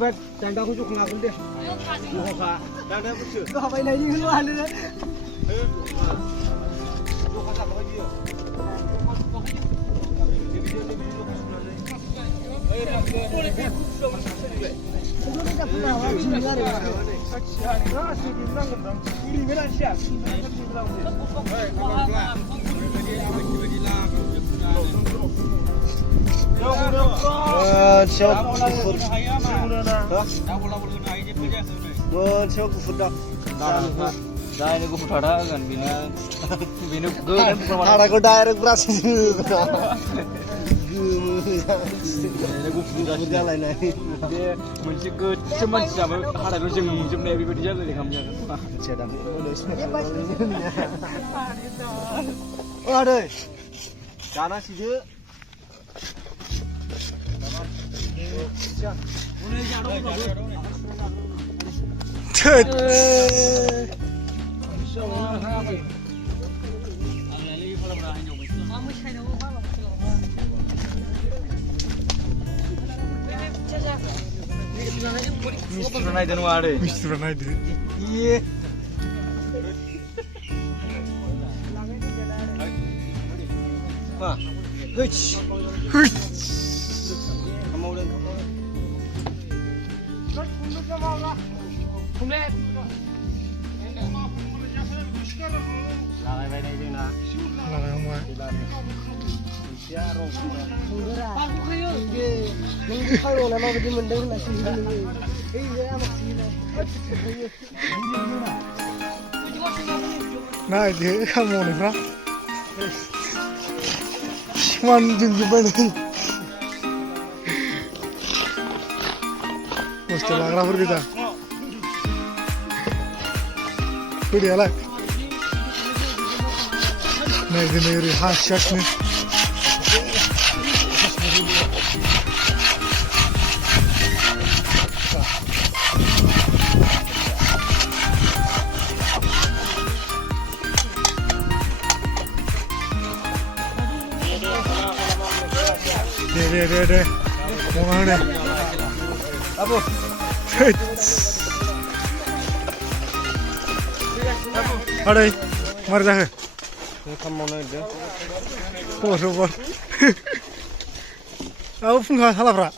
बे दांदाखौ जखना लागोन दे जखा दांदाया बुसो गाबायनायनि होनो हानो जखा जाबाय बियो मोनसेयाव गुफुर दां दायनो गुफुर थादा होगोन बेनो थादाखौ डाइरेक्ट ब्रास गुफुर जालायनाय बे मोनसे गोसो मानसियाबो हादाखौ जों नुजोबनाय बेबायदि जालायनाय खालामजागोन आदै जानांसिदो मिस्ट्रिफ्रा नायदो नङा आदै मिस्ट्रिफ्रा नायदो नायदो खामानिफ्रा समान जोंजोब्बाय नै खस्थ' लाग्राफोर गोजा फैनायालाय नायदो नै ओरै हासिगासिनो दे mau deh apa ada mari dah kamu mau nih super aku pun nggak salah pra